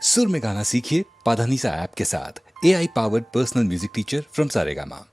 सुर में गाना सीखिए पाधानीसा ऐप के साथ। AI powered personal music teacher from Saregama.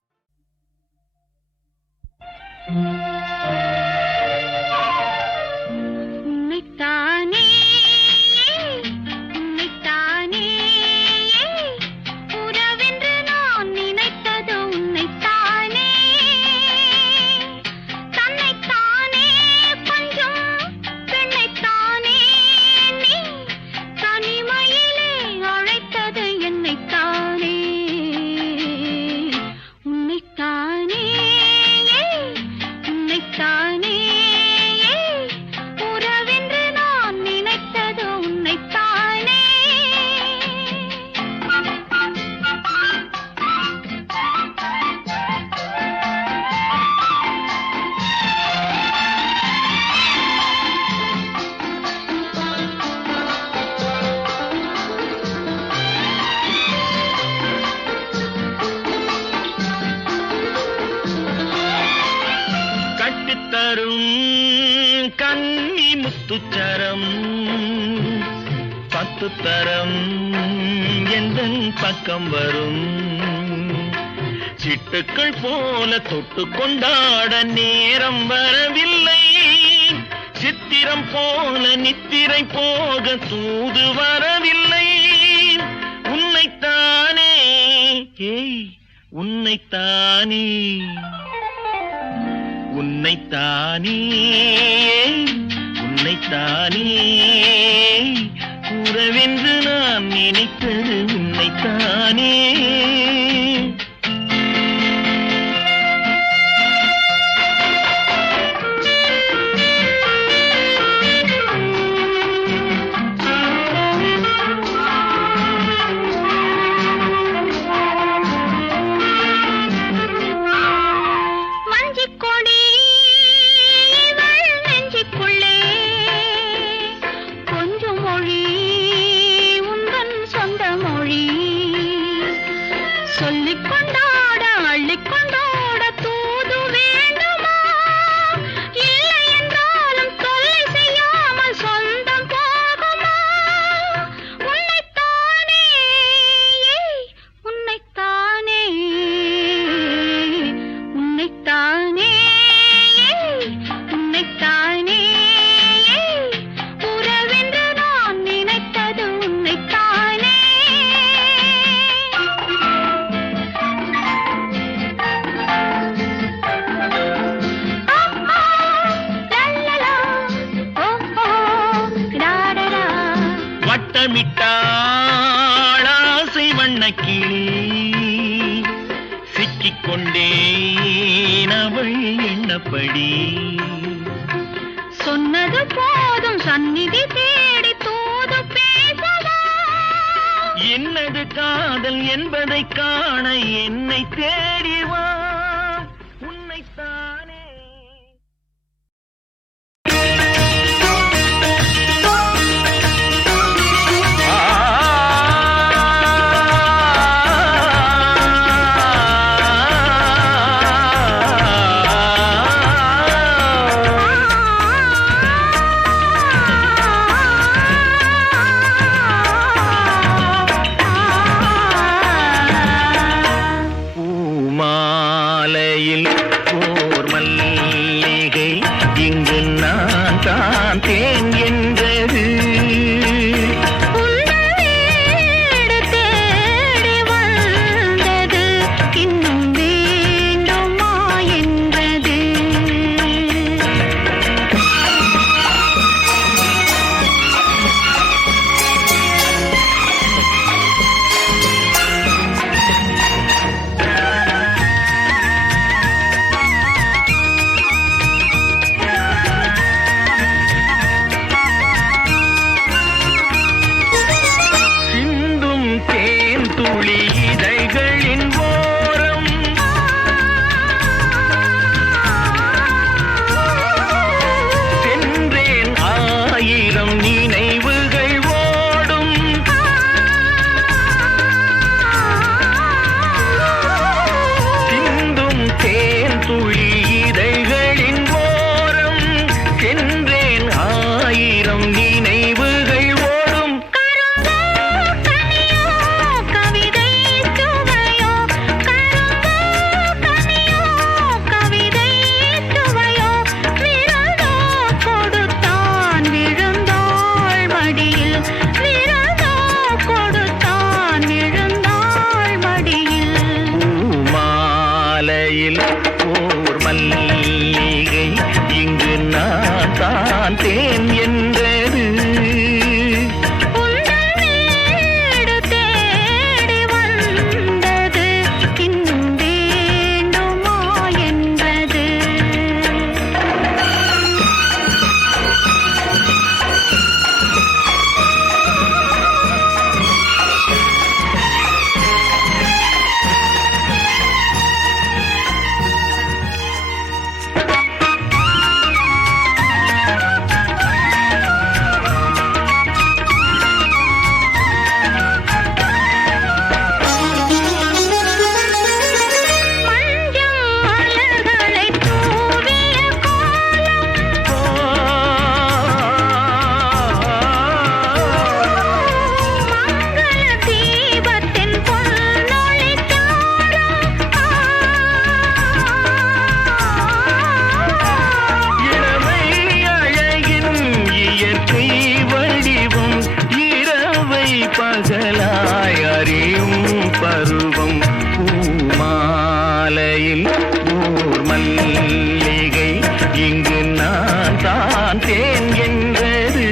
கன்னி முத்துச்சரம் பத்து தரம் எந்தன் பக்கம் வரும் சிட்டுக்கள் போல தொட்டு கொண்டாட நேரம் வரவில்லை சித்திரம் போல நித்திரை போக தூது வரவில்லை உன்னைத்தானே ஏய் உன்னைத்தானே உன்னைத்தானே உன்னைத்தானே உறவென்று நான் நினைத்தது உன்னைத்தானே வட்டமிட்டாளாசை வண்ணக்கிளி சிக்கிக்கொண்டேன் அவள் எண்ணப்படி சொன்னது போதும் சந்நிதி தேடி தூது பேசவா என்னது காதல் என்பதை காண என்னை தேடிவா உன்னைத்தானே பகலாய் அறியும் பருவம் பூமாலையில் ஊர் மல்லிகை இங்கு நான் தான் தேன் என்றது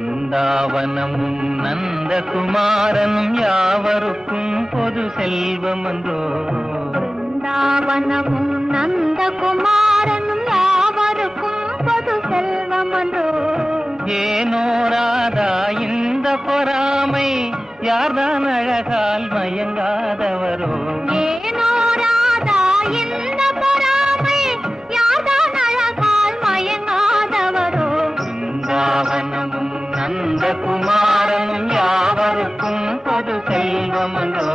பிருந்தாவனமும் நந்தகுமாரனும் யாவருக்கும் பொது செல்வமன்றோ பிருந்தாவனமும் நந்தகுமாரனும் யாவருக்கும் பொது செல்வமன்றோ ஏனோ ராதா இந்த பொறாமை யார்தான் அழகால் மயங்காதவரோ ஏனோ ராதா இந்த பொறாமை யார்தான் அழகால் மயங்காதவரோ பிருந்தாவனமும் நந்தகுமாரனும் யாவருக்கும் பொது செல்வமன்றோ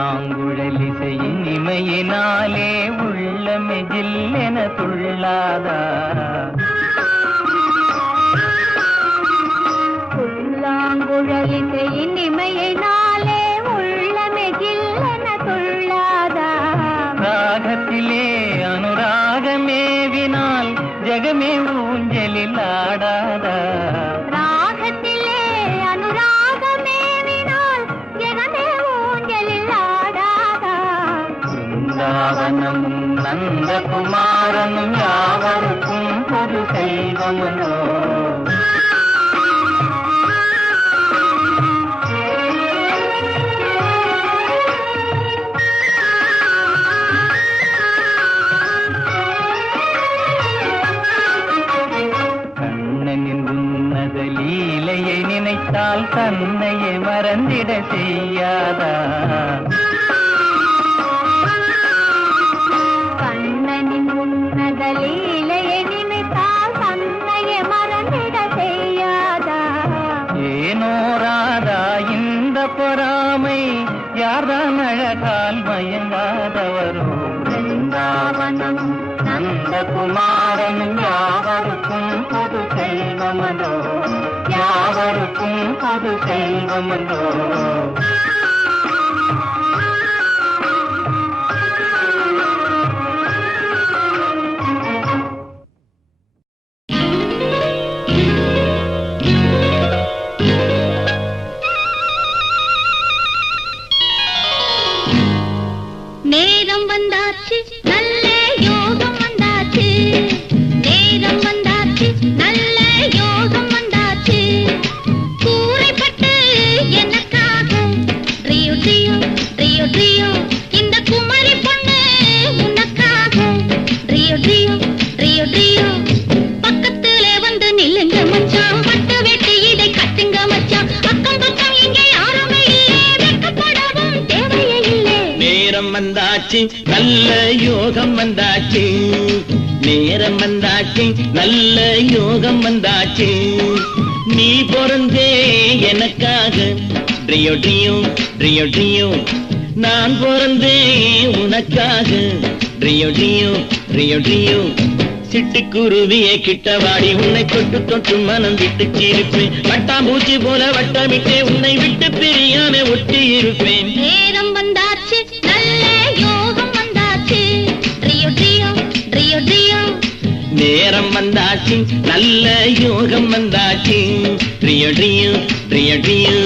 புல்லாங்குழலிசையின் இமையினாலே உள்ளமே ஜில்லென துள்ளாதா புல்லாங்குழலிசையின் இமையினாலே உள்ளமே ஜில்லென துள்ளாதா ராகத்திலே அனுராகமேவினால் ஜெகமே ஊஞ்சலில் ஆடாதா ராகத்திலே அனுராகமேவினால் ஜெகமே ஊஞ்சலில் ஆடாதா பிருந்தாவனமும் நந்தகுமாரனும் யாவருக்கும் பொது செல்வமன்றோ கண்ணனின் உன்னத லீலையை நினைத்தால் தன்னையே மறந்திட செய்யாதா கண்ணனின் உன்னத லீலையை நினைத்தால் தன்னையே மறந்திட செய்யாதா ஏனோ ராதா இந்த பொறாமை யார்தான் அழகால் மயங்காதவரோ பிருந்தாவனம் நந்தகுமாரனும் யாவருக்கும் பொது செல்வமன்றோ யாவருக்கும் பொது செல்வமன்றோ நேரம் வந்தாச்சு நல்ல யோகம் வந்தாச்சு நேரம் வந்தாச்சு நல்ல யோகம் வந்தாச்சு கூரைப்பட்டு எனக்காக ட்ரியோ ட்ரியோ ட்ரியோ ட்ரியோ இந்த குமரி பொண்ணு உனக்காக ட்ரியோ ட்ரியோ ட்ரியோ ட்ரியோ பக்கத்துல வந்து நில்லுங்க மச்சான் பட்டு வெட்டி இதை கட்டுங்க மச்சான் அக்கம் பக்கம் இங்கே யாருமே இல்லை வெட்கப்படவும் தேவையே இல்லை நேரம் வந்தாச்சு நல்ல யோகம் வந்தாச்சு நேரம் வந்தாச்சு நல்ல யோகம் வந்தாச்சு நீ பிறந்தே எனக்காக ட்ரியோ ட்ரியோ ட்ரியோ ட்ரியோ நான் பிறந்தே உனக்காக ட்ரியோ ட்ரியோ ட்ரியோ ட்ரியோ சிட்டுக்குருவியை கிட்டவாடி உன்னை தொட்டு தொட்டு மனம் விட்டு சிரிப்பேன் வட்டாம்பூச்சி போல வட்டமிட்டே உன்னை விட்டு பிரியாம ஒட்டி இருப்பேன் நேரம் வந்தாச்சு நல்ல யோகம் வந்தாச்சு ட்ரியோ ட்ரியோ ட்ரியோ ட்ரியோ நேரம் வந்தாச்சு நல்ல யோகம் வந்தாச்சு ட்ரியோ ட்ரியோ ட்ரியோ ட்ரியோ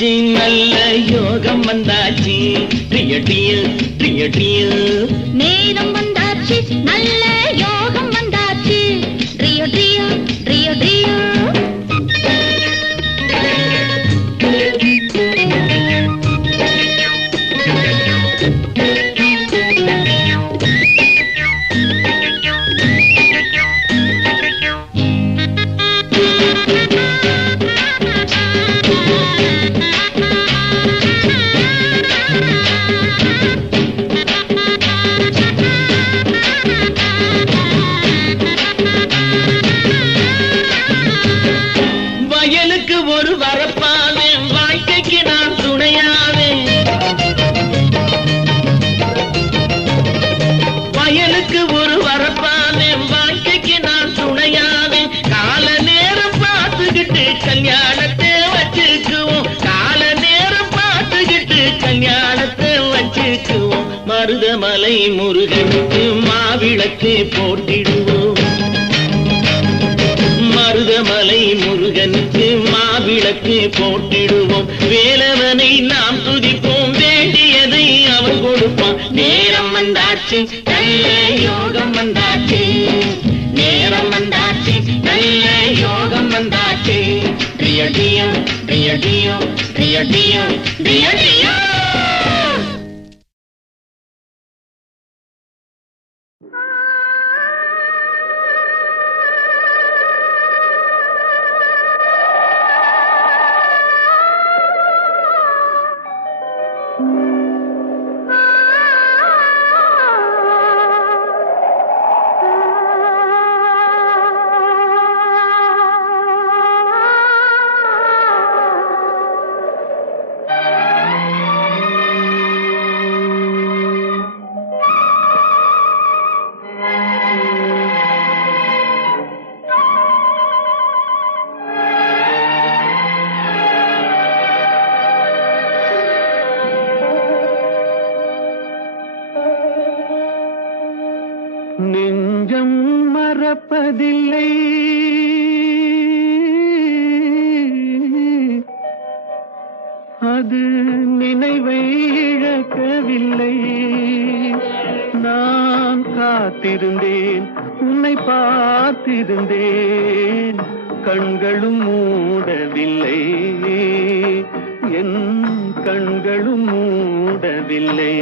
வந்தாச்சு நல்ல யோகம் வந்தாச்சு ட்ரியோ ட்ரியோ ட்ரியோ ட்ரியோ நேரம் வந்தாச்சு நல்ல யோகம் வந்தாச்சு ட்ரியோ ட்ரியோ ட்ரியோ ட்ரியோ மருதமலை முருகனுக்கு மாவிளக்கு போட்டிடுவோம் மருதமலை முருகனுக்கு மாவிளக்கு போட்டிடுவோம் வேலவனை நாம் துதிப்போம் வேண்டியதை அவன் கொடுப்பான் நேரம் வந்தாச்சு நல்ல யோகம் வந்தாச்சு நேரம் வந்தாச்சு நல்ல யோகம் வந்தாச்சு ட்ரியோ ட்ரியோ ட்ரியோ ட்ரியோ ட்ரியோ ட்ரியோ ட்ரியோ ட்ரியோ நெஞ்சம் மறப்பதில்லை அது நினைவை இழக்கவில்லை நான் காத்திருந்தேன் உன்னை பார்த்திருந்தேன் கண்களும் மூடவில்லை என் கண்களும் மூடவில்லை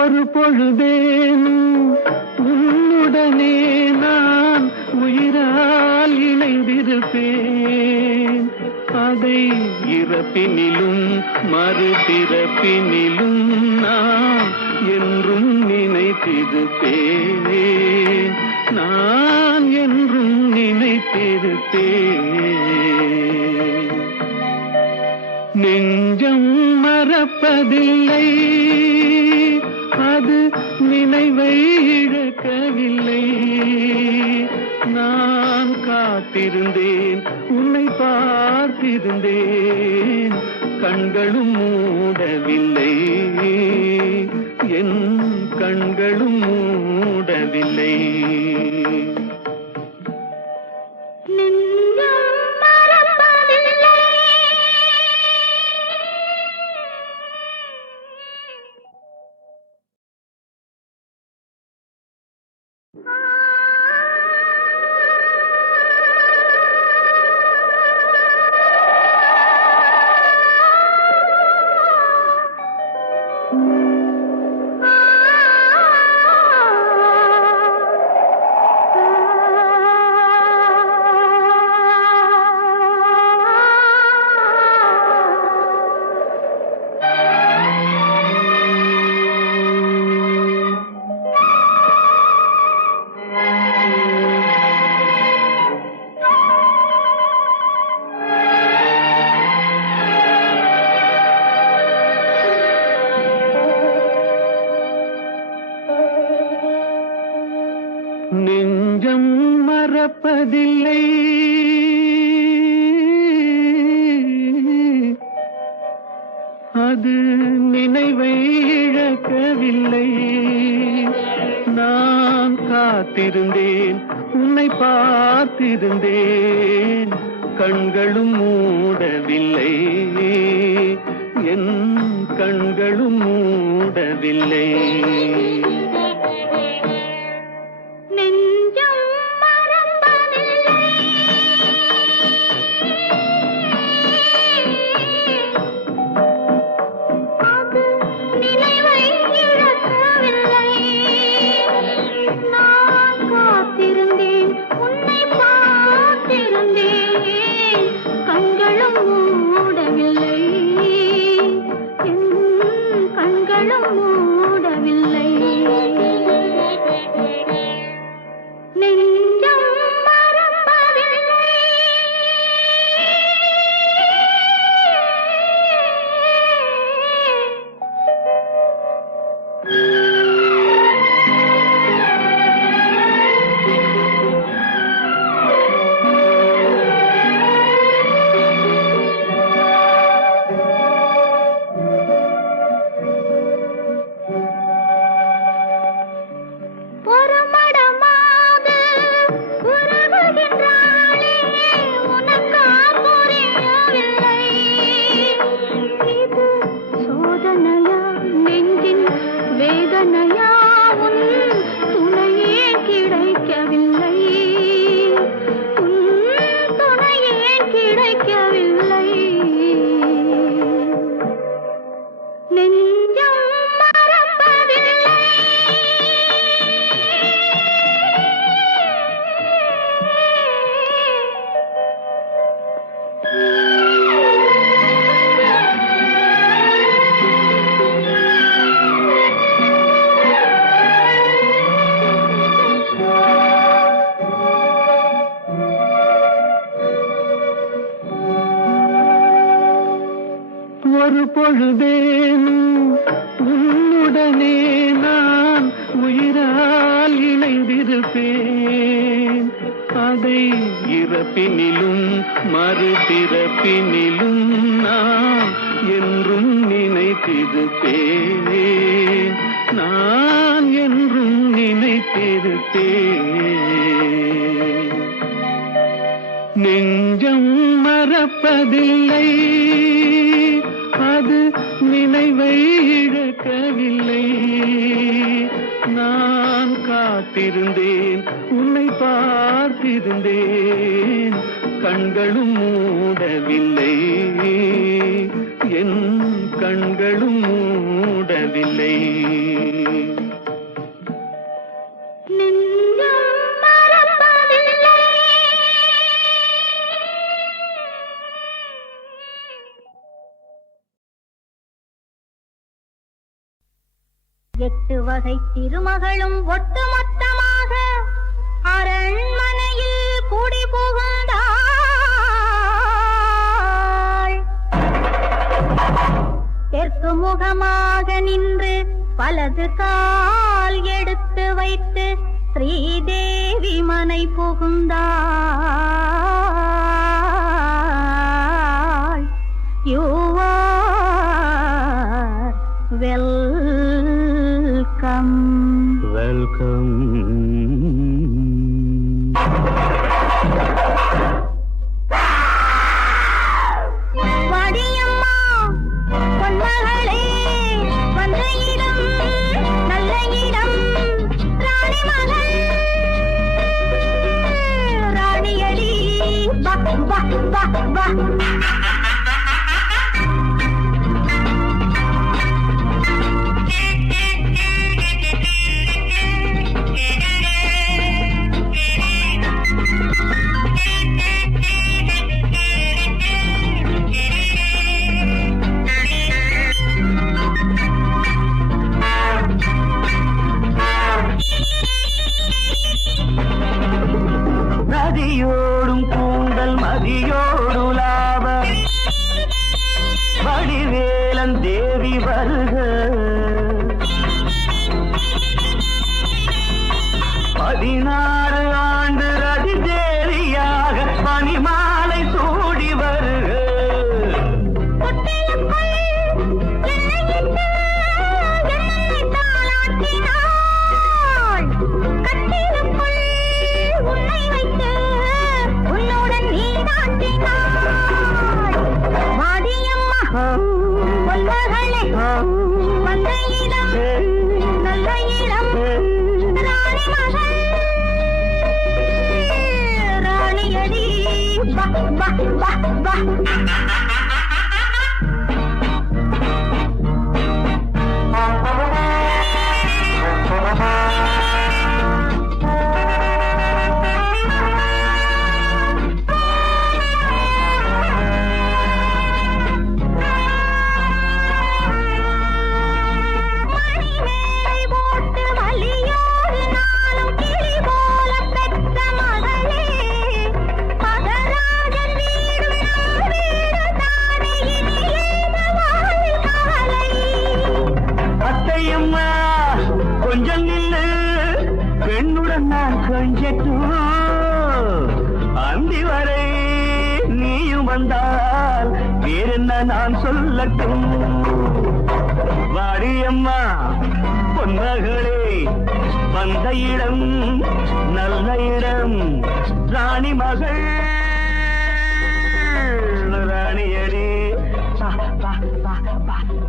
ஒரு பொழுதேனும் உன்னுடனே நான் உயிரால் இணைந்திருப்பேன். அதை இறப்பினிலும் மறுபிறப்பினிலும் நான் என்றும் நினைத்திருப்பேன், நான் என்றும் நினைத்திருப்பேன். நெஞ்சம் மறப்பதில்லை, அது நினைவை இழக்கவில்லை. நான் காத்திருந்தேன், உன்னை பார்த்திருந்தேன், கண்களும் மூடவில்லை, என் கண்களும் மூடவில்லை. நெஞ்சம் மறப்பதில்லை, அது நினைவை இழக்கவில்லை. நான் காத்திருந்தேன், உன்னை பார்த்திருந்தேன், கண்களும் மூடவில்லை, என் கண்களும் மூடவில்லை. ஒரு பொழுதேனும் உன்னுடனே நான் உயிரால் இணைந்திருப்பேன். அதை இறப்பினிலும் மறுபிறப்பினிலும் நான் என்றும் நினைத்திருப்பேன், நான் என்றும் நினைத்திருப்பேன். நெஞ்சம் மறப்பதில்லை, அது நினைவை இழக்கவில்லை. நான் காத்திருந்தேன், உன்னை பார்த்திருந்தேன், கண்களும் மூடவில்லை, என் கண்களும் மூடவில்லை. 8 வகை திருமகளும் ஒட்டுமொத்தமாக அரண்மனையில் கூடி புகுந்தாள். தெற்கு முகமாக நின்று வலது கால் எடுத்து வைத்து ஸ்ரீதேவி மனை புகுந்தாள். You are welcome. வெல்கம். வாடியம்மா பொன்மகளே, வந்த இடம் நல்ல இடம். ராணி மகள் ராணியடி வா வா வா வா. நதியோடும் கூந்தல் மதியோடு லாப வடிவேலன் தேவி வருக. 16 ஆண்டு ரதிதேவியாக பனிமாலை சூடி வருக. வந்த இடம் நல்ல இடம். ராணி மகள் ராணியடி வா வா வா வா. கொஞ்சம் நில்லு, பெண்ணுடன் நான் கொஞ்சட்டும். அந்தி வரை நீயும் வந்தால் வேறென்ன நான் சொல்லட்டும். வாடியம்மா பொன்மகளே, வந்த இடம் நல்ல இடம். ராணி மகள் ராணியடி பா பா பா பா பா.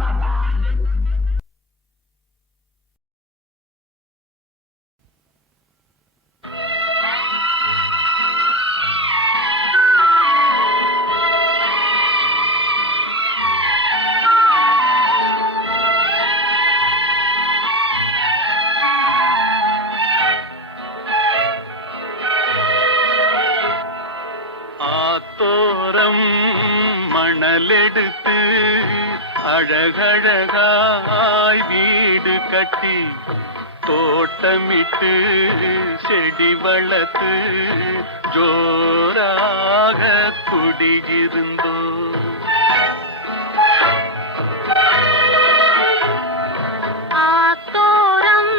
ஆத்தோரம் மணலெடுத்து அழகழகாய் வீடு கட்டி தோட்டமிட்டு செடி வளர்த்து ஜோராக குடியிருந்தோ. ஆத்தோரம்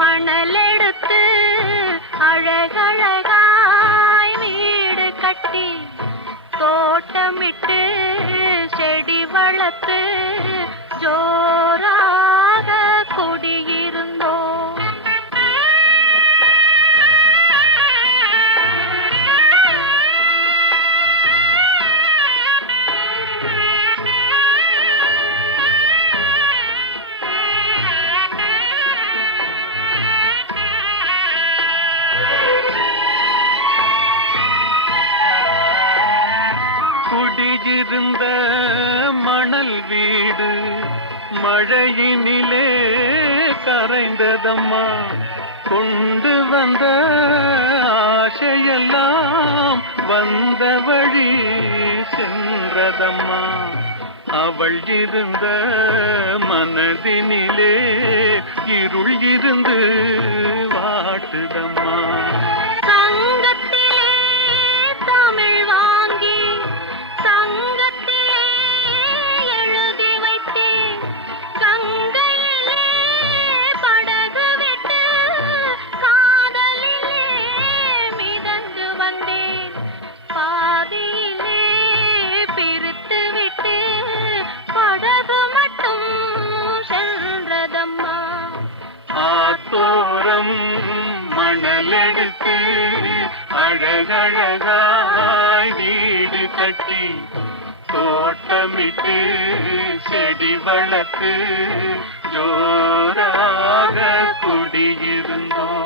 மணலெடுத்து அழகழகாய் வீடு கட்டி தோட்டமிட்டு செடி வளர்த்து ஜோராக குடியிருந்தோம். குடியிருந்த மணல் வீடு மழையினிலே கரைந்ததம்மா. கொண்டு வந்த ஆசையெல்லாம் வந்த வழி சென்றதம்மா. அவள் இருந்த மனதினிலே இருள் இருந்து வாட்டுதம்மா. சங்கத்திலே தமிழ் வாங்கி சங்கத்திலே எழுதி வைத்தேன். கங்கையிலே படகு விட்டு காதலிலே மிதந்து வந்தேன். பாதியிலே பிரித்து விட்டு படகு மட்டும் சென்றதம்மா. ஆத்தோரம் மணலெடுத்து அழகழகாய் வீடு கட்டி தோட்டமிட்டு செடி வளர்த்து ஜோராக குடியிருந்தோம்.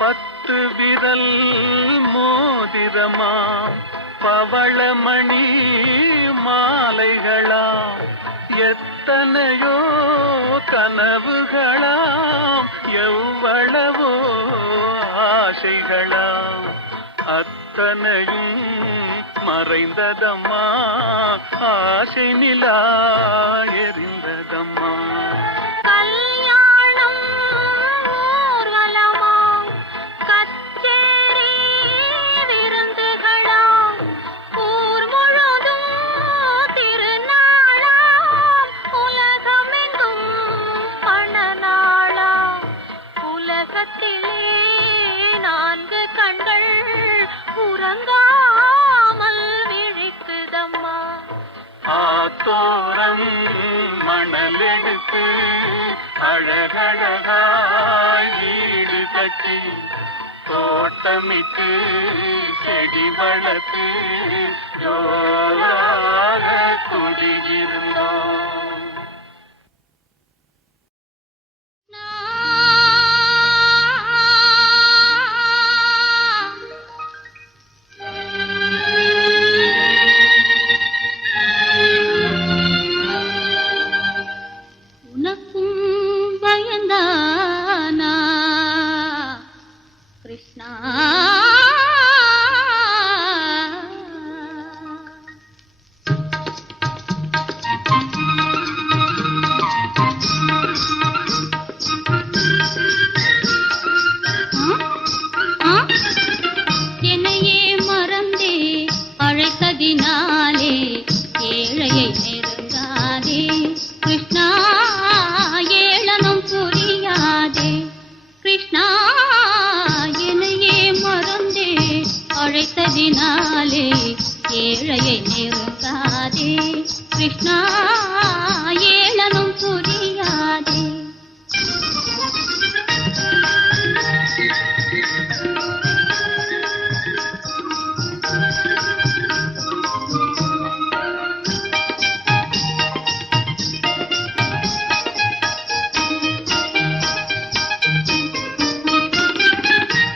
பத்து விரல் மோதிரமாம் பவளமணி மாலைகளாம் எத்தனையோ கனவுகளாம் எவ்வளவோ ஆசைகளாம் அத்தனையும் மறைந்ததம்மா. ஆசை நிலா எரிந்ததம்மா. கல்யாணம் ஊர்வலமாம் கச்சேரி விருந்துகளாம் ஊர் முழுதும் திருநாளாம் உலகமெங்கும் பணநாளாம். உலகத்திலே 4 கண்கள் உறங்காமல் விழிக்குதம்மா. ஆத்தோரம் மணலெடுத்து அழகழகாய் வீடு கட்டி தோட்டமிட்டு செடி வளர்த்து ஜோராக குடியிருந்தோம். உனக்கும் பயந்தானா கிருஷ்ணா? என்னையே மறந்தே அழைத்ததினாலே ஏழையை நெருங்காதே கிருஷ்ணா. ஏளனம் புரியாதே கிருஷ்ணா. என்னையே மறந்தே அழைத்ததினாலே ஏழையை நெருங்காதே கிருஷ்ணா. ஏளனம் புரியாதே.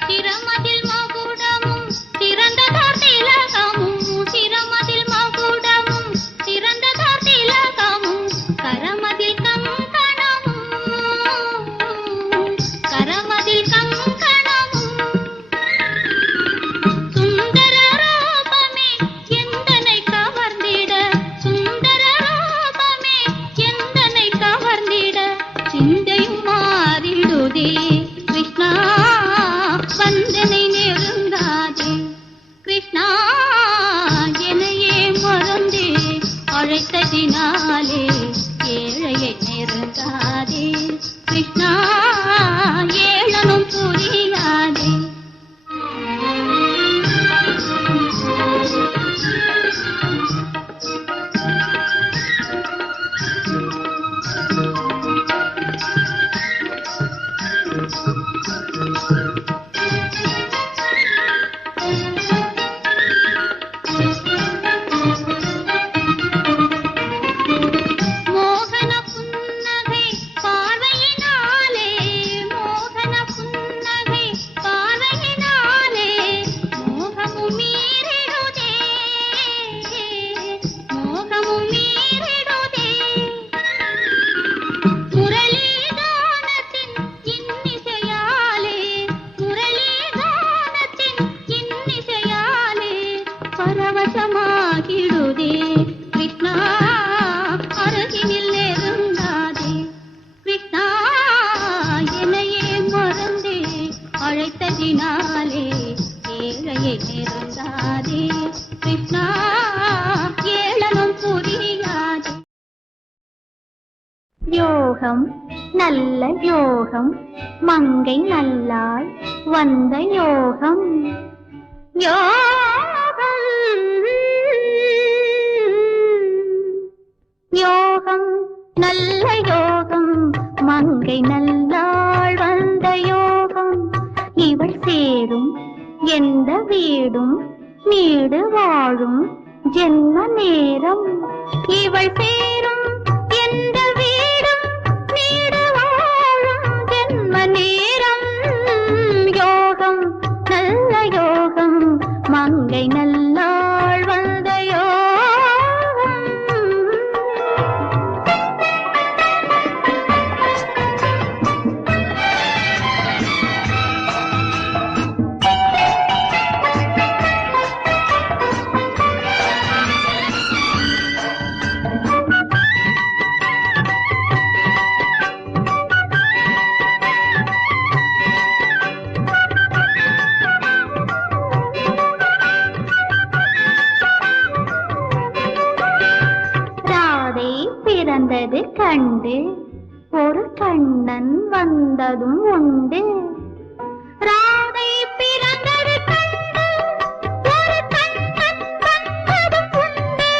சிரமதில் மகுடமும் சிறந்ததார் திலகமும் சிரமதில் மகுடமும் சிறந்ததார் திலகமும் கரமதில் கங்கணமும் கரமதில் கங்கணமும் சுந்தர ரூபமே எந்தனை கவர்ந்திட சுந்தர ரூபமே எந்தனை கவர்ந்திட சிந்தையும் மாறிடுதே கிருஷ்ணா. வந்தனை நெருங்காதே கிருஷ்ணா. என்னையே மறந்தே அழைத்ததினாலே ஏழையை நெருங்காதே கிருஷ்ணா. ஏளனம் புரியாதே. மோகன புன்னகை பார்வையினாலே மோகன புன்னகை யோகம் நல்ல யோகம் மங்கை நல்லாள் வந்த யோகம் யோகம் யோகம் நல்ல யோகம் மங்கை நல்லாள் வந்த யோகம் இவள் சேரும் எந்த வீடும் நீடு வாழும் ஜென்ம நேரம் இவள் சேரும் எந்த வீடும் நீடு வாழும் ஜென்ம நேரம் யோகம் நல்ல யோகம் மங்கை நல்லாள் வந்த யோகம் பிறந்தது கண்டு ஒரு கண்ணன் வந்ததும் உண்டு ராதை பிறந்தது கண்டு ஒரு கண்ணன் வந்ததும் உண்டு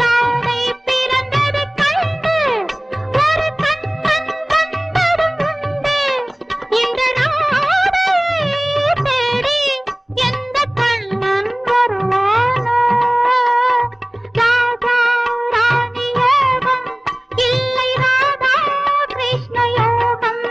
ராதை பிறந்தது கண்டு ஒரு கண்ணன் வந்ததும் உண்டு இந்த ராதையை தேடி எந்த கண்ணன் வருவானோ ராதா ராணி யோகம் இல்லை ராதா கிருஷ்ண யோகம்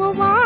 இரவு வா